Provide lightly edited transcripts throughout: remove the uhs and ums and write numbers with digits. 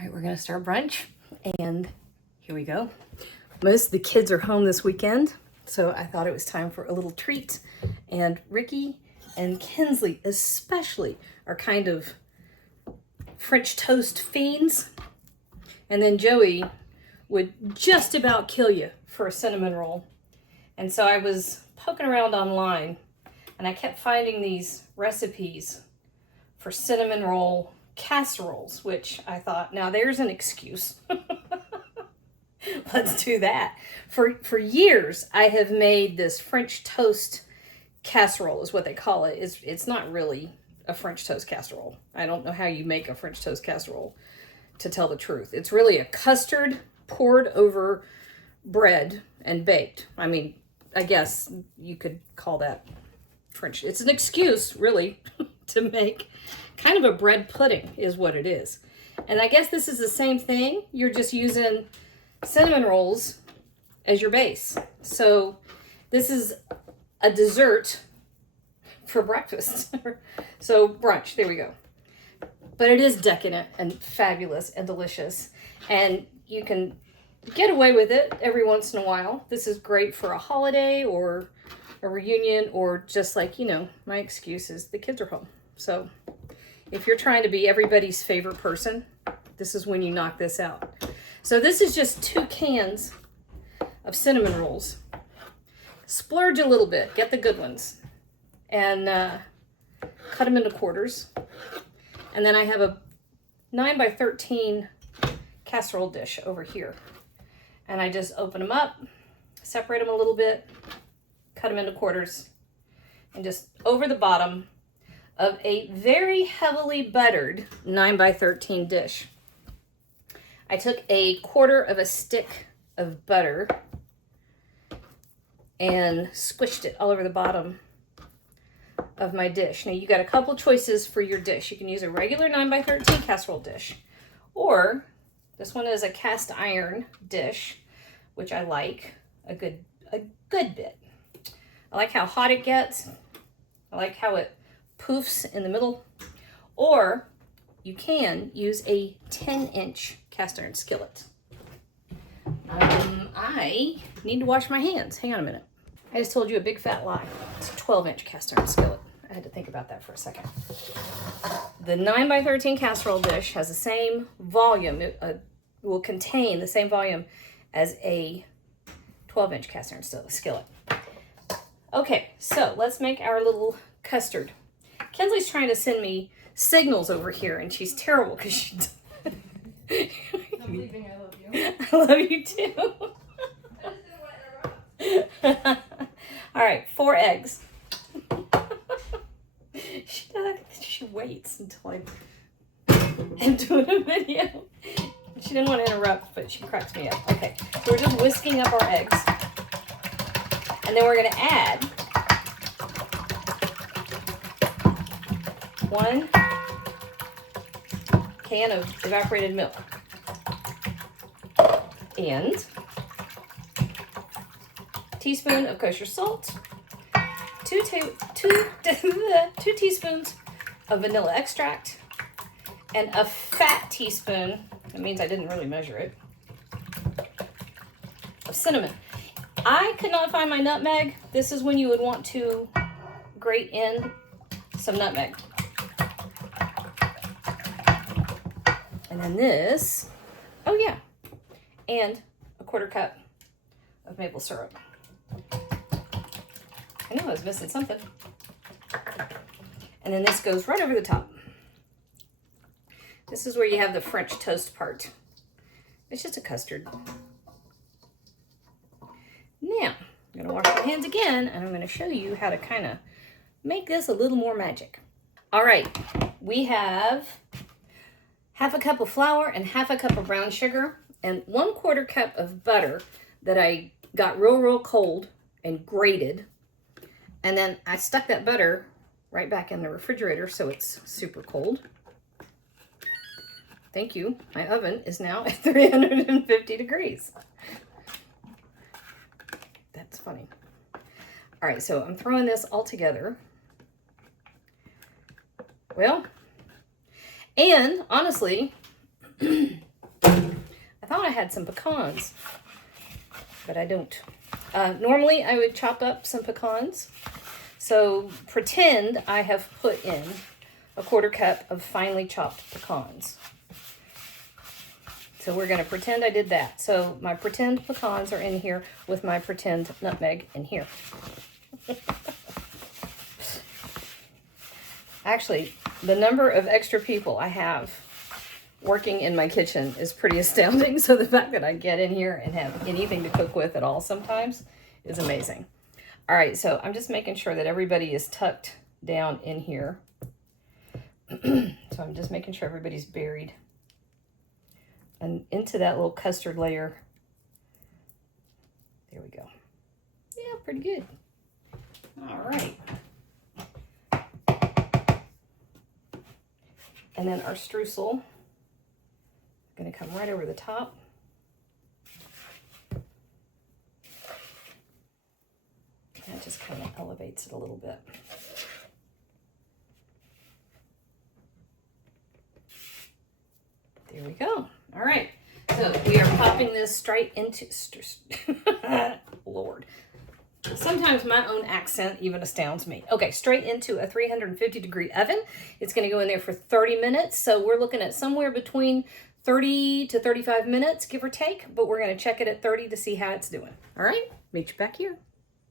All right, we're gonna start brunch, and here we go. Most of the kids are home this weekend, so I thought it was time for a little treat. And Ricky and Kinsley especially are kind of French toast fiends. And then Joey would just about kill you for a cinnamon roll. And so I was poking around online, and I kept finding these recipes for cinnamon roll casseroles, which I thought, now there's an excuse. Let's do that. For years, I have made this French toast casserole, is what they call it. It's not really a French toast casserole. I don't know how you make a French toast casserole, to tell the truth. It's really a custard poured over bread and baked. I mean, I guess you could call that French. It's an excuse, really, to make kind of a bread pudding is what it is. And I guess this is the same thing. You're just using cinnamon rolls as your base. So this is a dessert for breakfast. So brunch, there we go. But it is decadent and fabulous and delicious. And you can get away with it every once in a while. This is great for a holiday or a reunion, or just like, you know, my excuse is the kids are home. So if you're trying to be everybody's favorite person, this is when you knock this out. So this is just 2 cans of cinnamon rolls. Splurge a little bit, get the good ones, and cut them into quarters. And then I have a 9x13 casserole dish over here. And I just open them up, separate them a little bit, cut them into quarters, and just over the bottom of a very heavily buttered 9x13 dish. I took a 1/4 of a stick of butter and squished it all over the bottom of my dish. Now you got a couple choices for your dish. You can use a regular 9x13 casserole dish, or this one is a cast iron dish, which I like a good bit. I like how hot it gets. I like how it poofs in the middle. Or you can use a 10-inch cast iron skillet. I need to wash my hands. Hang on a minute. I just told you a big fat lie. It's a 12-inch cast iron skillet. I had to think about that for a second. The 9x13 casserole dish has the same volume. It will contain the same volume as a 12-inch cast iron skillet. Okay, so let's make our little custard. Kinsley's trying to send me signals over here, and she's terrible because she... I'm leaving. I love you. I love you too. I just didn't want to interrupt. All right, 4 eggs. She waits until I am doing a video. She didn't want to interrupt, but she cracks me up. Okay, so we're just whisking up our eggs. And then we're going to add 1 can of evaporated milk and teaspoon of kosher salt, 2 teaspoons of vanilla extract, and a fat teaspoon, that means I didn't really measure it, of cinnamon. I could not find my nutmeg. This is when you would want to grate in some nutmeg. And then this, oh yeah, and a 1/4 cup of maple syrup. I knew I was missing something. And then this goes right over the top. This is where you have the French toast part. It's just a custard. Now, I'm gonna wash my hands again, and I'm gonna show you how to kind of make this a little more magic. All right, we have 1/2 cup of flour and 1/2 cup of brown sugar and 1/4 cup of butter that I got real cold and grated. And then I stuck that butter right back in the refrigerator so it's super cold. Thank you. My oven is now at 350 degrees. That's funny. All right, so I'm throwing this all together. Well, and honestly, had some pecans, but I don't. Normally I would chop up some pecans. So pretend I have put in a 1/4 cup of finely chopped pecans. So we're going to pretend I did that. So my pretend pecans are in here with my pretend nutmeg in here. Actually, the number of extra people I have working in my kitchen is pretty astounding. So the fact that I get in here and have anything to cook with at all sometimes is amazing. All right, so I'm just making sure that everybody is tucked down in here. So I'm just making sure everybody's buried and into that little custard layer. There we go. Yeah, pretty good. All right. And then our streusel, gonna come right over the top. That just kind of elevates it a little bit. There we go. All right, so we are popping this straight into, Lord. Sometimes my own accent even astounds me. Okay, straight into a 350-degree oven. It's going to go in there for 30 minutes. So we're looking at somewhere between 30 to 35 minutes, give or take. But we're going to check it at 30 to see how it's doing. All right, meet you back here.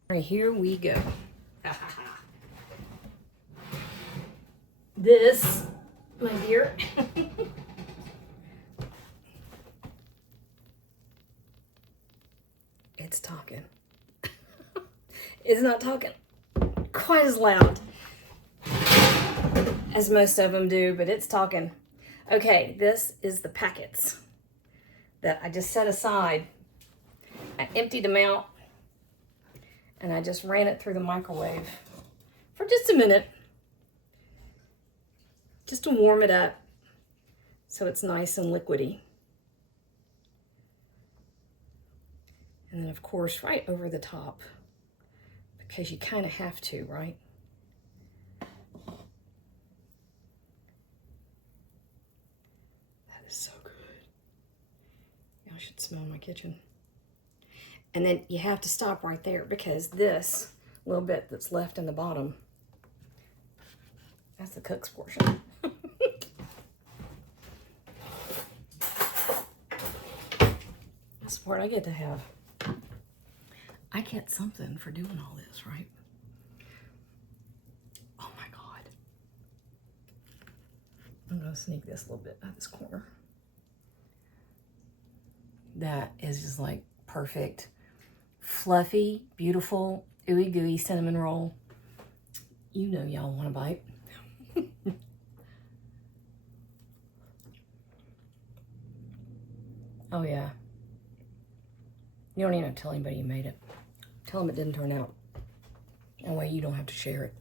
All right, here we go. This, my dear, it's talking. It's not talking quite as loud as most of them do, but it's talking. Okay, this is the packets that I just set aside. I emptied them out and I just ran it through the microwave for just a minute, just to warm it up so it's nice and liquidy. And then of course, right over the top, because you kind of have to, right? That is so good. Y'all should smell my kitchen. And then you have to stop right there because this little bit that's left in the bottom, that's the cook's portion. That's the part I get to have. I get something for doing all this, right? Oh my God. I'm gonna sneak this a little bit out this corner. That is just like perfect, fluffy, beautiful, ooey gooey cinnamon roll. You know y'all want a bite. Oh yeah. You don't even have to tell anybody you made it. Tell them it didn't turn out. That way you don't have to share it.